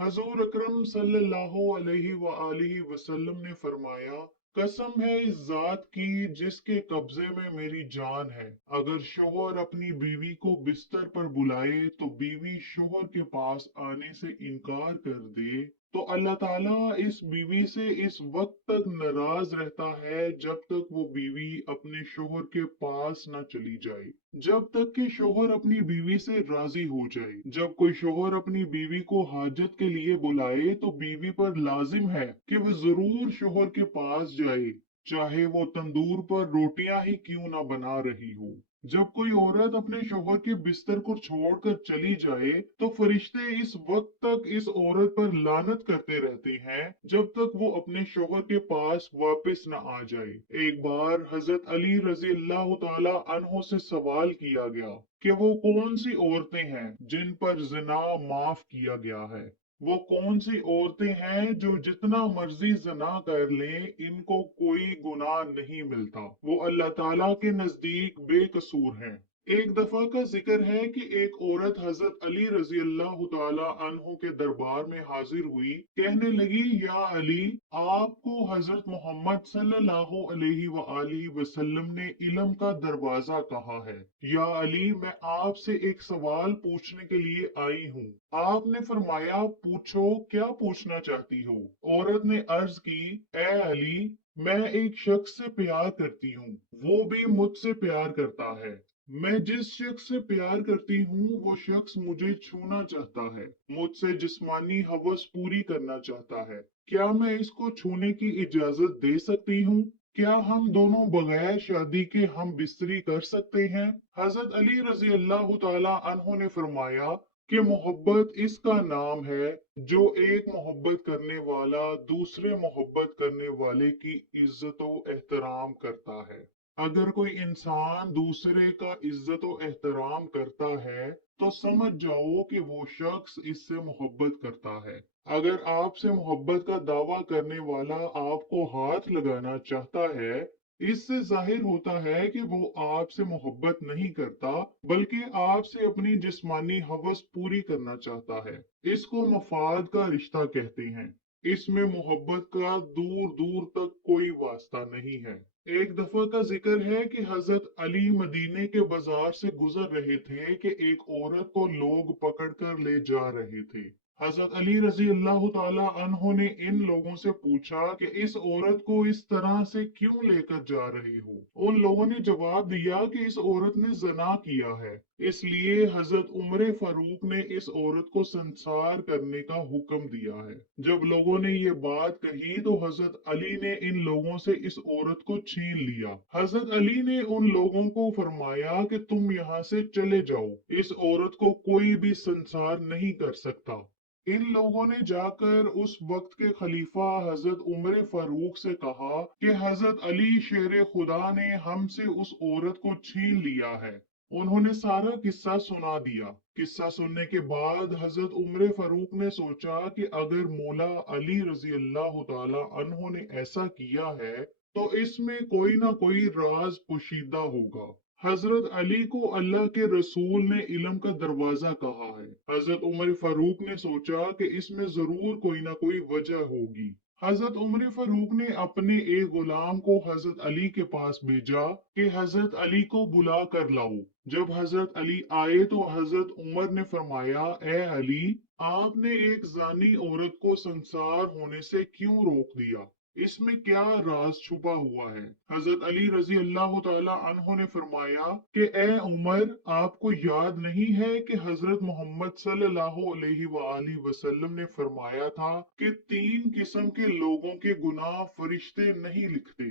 हजूर अकरम सल्लल्लाहु अलैहि वआलिहि वसल्लम ने फरमाया, कसम है इस जात की जिसके कब्जे में मेरी जान है, अगर शोहर अपनी बीवी को बिस्तर पर बुलाए तो बीवी शोहर के पास आने से इनकार कर दे तो अल्लाह ताला इस बीवी से इस वक्त तक नाराज रहता है जब तक वो बीवी अपने शोहर के पास न चली जाए, जब तक कि शोहर अपनी बीवी से राजी हो जाए। जब कोई शोहर अपनी बीवी को हाजत के लिए बुलाए तो बीवी पर लाजिम है कि वह जरूर शोहर के पास जाए, चाहे वो तंदूर पर रोटियां ही क्यों ना बना रही हो। जब कोई औरत अपने शोहर के बिस्तर को छोड़कर चली जाए तो फरिश्ते इस वक्त तक इस औरत पर लानत करते रहते हैं जब तक वो अपने शोहर के पास वापस न आ जाए। एक बार हजरत अली रजी अल्लाह तआला अन्हो से सवाल किया गया कि वो कौन सी औरतें हैं जिन पर जिना माफ किया गया है, वो कौन सी औरतें हैं जो जितना मर्जी जना कर लें इनको कोई गुनाह नहीं मिलता, वो अल्लाह ताला के नजदीक बेकसूर हैं। एक दफा का जिक्र है कि एक औरत हजरत अली रजी अल्लाह तआला अन्हो के दरबार में हाजिर हुई, कहने लगी, या अली, आपको हजरत मोहम्मद सल्लल्लाहु अलैहि वआलिहि वसल्लम ने इल्म का दरवाजा कहा है। या अली, मैं आपसे एक सवाल पूछने के लिए आई हूँ। आपने फरमाया, पूछो, क्या पूछना चाहती हो? औरत ने अर्ज की, ए अली, मैं एक शख्स से प्यार करती हूँ, वो भी मुझसे प्यार करता है। मैं जिस शख्स से प्यार करती हूँ वो शख्स मुझे छूना चाहता है, मुझसे जिस्मानी हवस पूरी करना चाहता है। क्या मैं इसको छूने की इजाजत दे सकती हूँ? क्या हम दोनों बगैर शादी के हम बिस्तरी कर सकते हैं? हजरत अली रजी अल्लाह तआला अन्हो ने फरमाया कि मोहब्बत इसका नाम है जो एक मोहब्बत करने वाला दूसरे मोहब्बत करने वाले की इज्जत व एहतराम करता है। अगर कोई इंसान दूसरे का इज्जत व एहतराम करता है तो समझ जाओ कि वो शख्स इससे मोहब्बत करता है। अगर आपसे मोहब्बत का दावा करने वाला आपको हाथ लगाना चाहता है, इससे जाहिर होता है कि वो आपसे मोहब्बत नहीं करता बल्कि आपसे अपनी जिस्मानी हवस पूरी करना चाहता है। इसको मफाद का रिश्ता कहते हैं। इसमें मोहब्बत का दूर दूर तक कोई वास्ता नहीं है। एक दफा का जिक्र है कि हजरत अली मदीने के बाजार से गुजर रहे थे कि एक औरत को लोग पकड़कर ले जा रहे थे। हजरत अली रजी अल्लाह तआला अन्हो ने इन लोगों से पूछा कि इस औरत को इस तरह से क्यों लेकर जा रहे हो? उन लोगों ने जवाब दिया कि इस औरत ने जना किया है, इसलिए हजरत उमर फारूक ने इस औरत को संसार करने का हुक्म दिया है। जब लोगों ने ये बात कही तो हजरत अली ने इन लोगों से इस औरत को छीन लिया। हजरत अली ने उन लोगों को फरमाया कि तुम यहाँ से चले जाओ, इस औरत को कोई भी संसार नहीं कर सकता। इन लोगों ने जाकर उस वक्त के खलीफा हजरत उमर फारूक से कहा कि हजरत अली शेर खुदा ने हमसे उस औरत को छीन लिया है। उन्होंने सारा किस्सा सुना दिया। किस्सा सुनने के बाद हजरत उमर फारूक ने सोचा कि अगर मौला अली रजी अल्लाह तआला अन्हो ने ऐसा किया है तो इसमें कोई ना कोई राज पोशीदा होगा। हजरत अली को अल्लाह के रसूल ने इल्म का दरवाजा कहा है। हजरत उमर फारूक ने सोचा कि इसमें जरूर कोई ना कोई वजह होगी। हजरत उमर फारूक ने अपने एक गुलाम को हजरत अली के पास भेजा कि हजरत अली को बुला कर लाओ। जब हजरत अली आए तो हजरत उमर ने फरमाया, ए अली, आपने एक जानी औरत को संसार होने से क्यों रोक दिया? इसमें क्या राज छुपा हुआ है? हजरत अली रजी अल्लाह तआला अन्हो ने फरमाया कि ए उमर, आपको याद नहीं है कि हजरत मोहम्मद सल्लल्लाहु अलैहि वआलिहि वसल्लम ने फरमाया था कि तीन किस्म के लोगों के गुनाह फरिश्ते नहीं लिखते।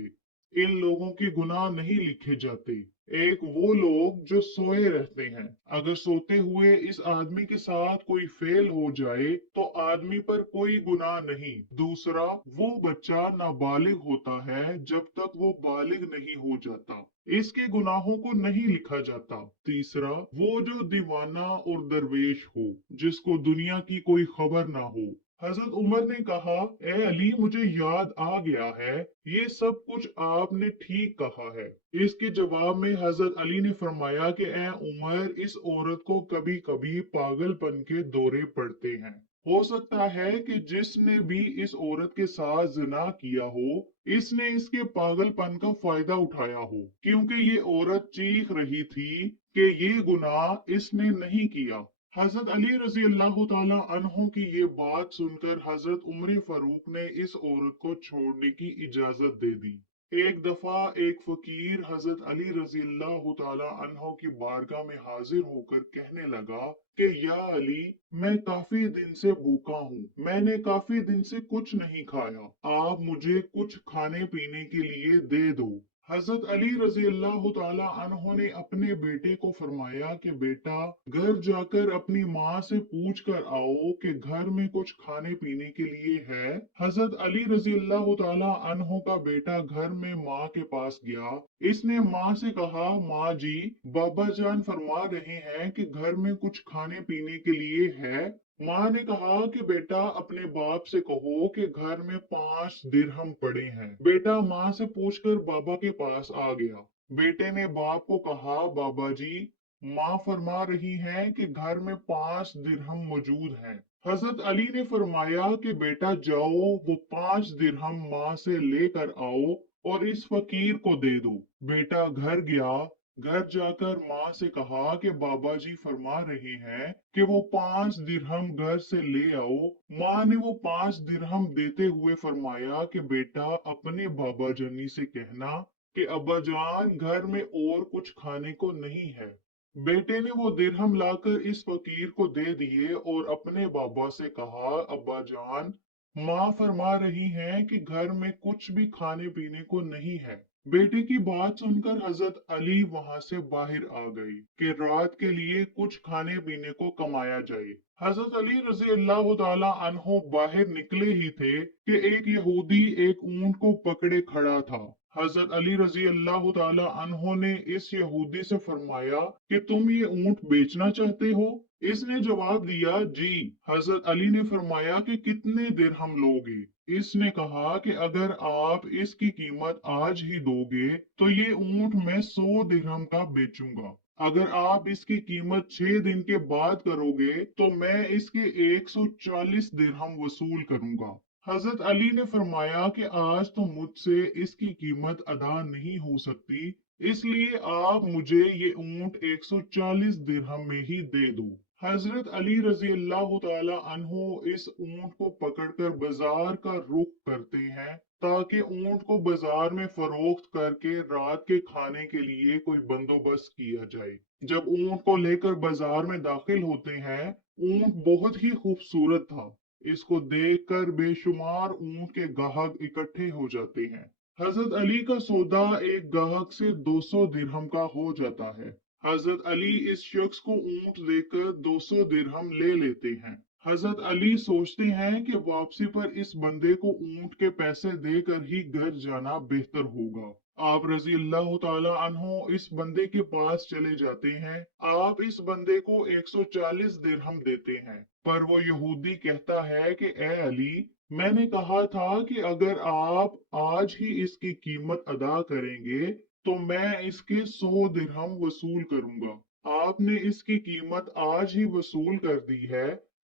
इन लोगों के गुनाह नहीं लिखे जाते। एक वो लोग जो सोए रहते हैं, अगर सोते हुए इस आदमी के साथ कोई फेल हो जाए तो आदमी पर कोई गुनाह नहीं। दूसरा, वो बच्चा नाबालिग होता है जब तक वो बालिग नहीं हो जाता, इसके गुनाहों को नहीं लिखा जाता। तीसरा, वो जो दीवाना और दरवेश हो जिसको दुनिया की कोई खबर ना हो। हजरत उमर ने कहा, ए अली, मुझे याद आ गया है, ये सब कुछ आपने ठीक कहा है। इसके जवाब में हजरत अली ने फरमाया कि ए उमर, इस औरत को कभी कभी पागलपन के दौरे पड़ते हैं। हो सकता है कि जिसने भी इस औरत के साथ जिना किया हो, इसने इसके पागलपन का फायदा उठाया हो, क्योंकि ये औरत चीख रही थी कि ये गुनाह इसने नहीं किया। हजरत अली रजी अल्लाह ताला अन्हो की ये बात सुनकर हजरत उमर फारूक ने इस औरत को छोड़ने की इजाजत दे दी। एक दफा एक फकीर हजरत अली रजी अल्लाह ताला अन्हो की बारगाह में हाजिर होकर कहने लगा कि या अली, मैं काफी दिन से भूखा हूँ, मैंने काफी दिन से कुछ नहीं खाया, आप मुझे कुछ खाने पीने के लिए दे दो। हजरत अली रजी अल्लाह ताला अन्हो ने अपने बेटे को फरमाया कि बेटा, घर जाकर अपनी माँ से पूछ कर आओ कि घर में कुछ खाने पीने के लिए है। हजरत अली रजी अल्लाह ताला अन्हो का बेटा घर में माँ के पास गया। इसने माँ से कहा, माँ जी, बाबा जान फरमा रहे हैं कि घर में कुछ खाने पीने के लिए है। माँ ने कहा कि बेटा, अपने बाप से कहो कि घर में 5 दिरहम पड़े हैं। बेटा माँ से पूछकर बाबा के पास आ गया। बेटे ने बाप को कहा, बाबा जी, माँ फरमा रही हैं कि घर में 5 दिरहम मौजूद हैं। हजरत अली ने फरमाया कि बेटा जाओ, वो 5 दिरहम माँ से लेकर आओ और इस फकीर को दे दो। बेटा घर गया। घर जाकर माँ से कहा कि बाबा जी फरमा रहे हैं कि वो 5 दिरहम घर से ले आओ। माँ ने वो 5 दिरहम देते हुए फरमाया कि बेटा, अपने बाबा जानी से कहना कि अब्बा जान, घर में और कुछ खाने को नहीं है। बेटे ने वो दिरहम लाकर इस फकीर को दे दिए और अपने बाबा से कहा, अब्बा जान, माँ फरमा रही हैं कि घर में कुछ भी खाने पीने को नहीं है। बेटे की बात सुनकर हजरत अली वहां से बाहर आ गए कि रात के लिए कुछ खाने पीने को कमाया जाए। हजरत अली रजी अल्लाह ताला अन्हो बाहर निकले ही थे कि एक यहूदी एक ऊंट को पकड़े खड़ा था। हजरत अली रजी अल्लाह ताला अन्हो ने इस यहूदी से फरमाया कि तुम ये ऊंट बेचना चाहते हो? इसने जवाब दिया, जी। हजरत अली ने फरमाया कि कितने दिरहम लोगे? इसने कहा कि अगर आप इसकी कीमत आज ही दोगे तो ये ऊंट मैं 100 दिरहम का बेचूंगा। अगर आप इसकी कीमत 6 दिन के बाद करोगे तो मैं इसके 140 दिरहम वसूल करूंगा। हजरत अली ने फरमाया कि आज तो मुझसे इसकी कीमत अदा नहीं हो सकती, इसलिए आप मुझे ये ऊंट 140 दिरहम में ही दे दो। हजरत अली रजी अल्लाह ताला अन्हो इस ऊंट को पकड़कर बाजार का रुख करते हैं ताकि ऊंट को बाजार में फरोख्त करके रात के खाने के लिए कोई बंदोबस्त किया जाए। जब ऊंट को लेकर बाजार में दाखिल होते हैं, ऊंट बहुत ही खूबसूरत था। इसको देखकर बेशुमार ऊंट के गाहक इकट्ठे हो जाते हैं। हजरत अली का सौदा एक गाहक से 200 दिरहम का हो जाता है। हजरत अली इस शख्स को ऊंट देकर 200 दिरहम ले लेते हैं। हजरत अली सोचते हैं कि वापसी पर इस बंदे को ऊंट के पैसे देकर ही घर जाना बेहतर होगा। आप रजी अल्लाह ताला अन्हो इस बंदे के पास चले जाते हैं। आप इस बंदे को 140 दिरहम देते हैं, पर वो यहूदी कहता है कि ए अली, मैंने कहा था कि अगर आप आज ही इसकी कीमत अदा करेंगे तो मैं इसके 100 दिरहम वसूल करूंगा। आपने इसकी कीमत आज ही वसूल कर दी है,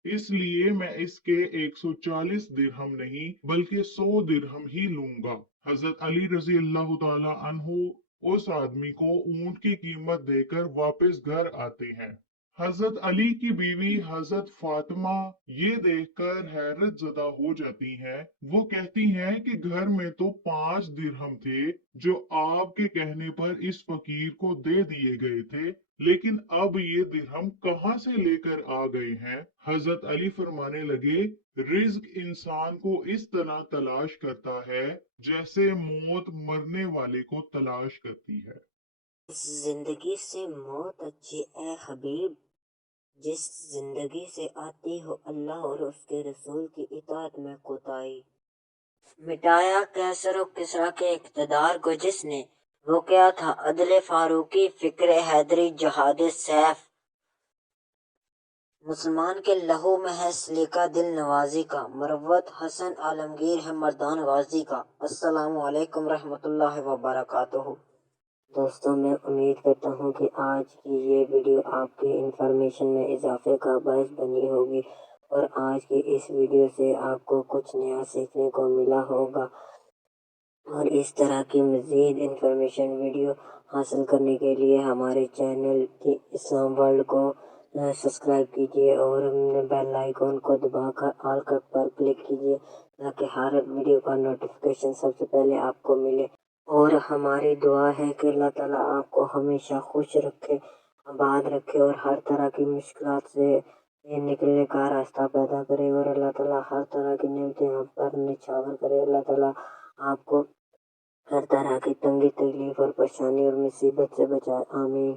इसलिए मैं इसके 140 दिरहम नहीं बल्कि 100 दिरहम ही लूंगा। हजरत अली रजी अल्लाह ताला अन्हु उस आदमी को ऊंट की कीमत देकर वापस घर आते हैं। हजरत अली की बीवी हजरत फातिमा ये देखकर हैरत जदा हो जाती हैं। वो कहती हैं कि घर में तो 5 दिरहम थे जो आपके कहने पर इस फकीर को दे दिए गए थे, लेकिन अब ये दिरहम कहाँ से लेकर आ गए हैं? हजरत अली फरमाने लगे, रिज्क इंसान को इस तरह तलाश करता है जैसे मौत मरने वाले को तलाश करती है। जिंदगी से मौत अच्छी ए हबीब, जिस जिंदगी से आती हो अल्लाह और उसके रसूल की इताअत में कोताही। मिटाया कैसर और किसरा के इक़्तिदार को जिसने, वो क्या था अदले फारूकी, फिक्र हैदरी, जहाद सैफ। मुसलमान के लहू में है सलीका दिल नवाजी का, मरवत हसन आलमगीर है मर्दान गाजी का। अस्सलामु अलैकुम रहमतुल्लाहि व बरकातुहू। दोस्तों, मैं उम्मीद करता हूँ कि आज की ये वीडियो आपकी इंफॉर्मेशन में इजाफे का बायस बनी होगी اور آج کی اس ویڈیو سے آپ کو کچھ نیا سیکھنے کو ملا ہوگا، اور اس طرح کی مزید انفارمیشن ویڈیو حاصل کرنے کے لیے ہمارے چینل کی اسلام ورلڈ کو سبسکرائب کیجیے اور بیل آئیکن کو دبا کر آل پر کلک کیجیے تاکہ ہر ویڈیو کا نوٹیفیکیشن سب سے پہلے آپ کو ملے۔ اور ہماری دعا ہے کہ اللہ تعالیٰ آپ کو ہمیشہ خوش رکھے، آباد رکھے اور ہر طرح کی مشکلات سے نکلنے کا راستہ پیدا کرے، اور اللہ تعالیٰ ہر طرح کی نعمتیں آپ پر نچھاور کرے۔ اللہ تعالیٰ آپ کو ہر طرح کی تنگی تکلیف اور پریشانی اور مصیبت سے بچائے، آمین۔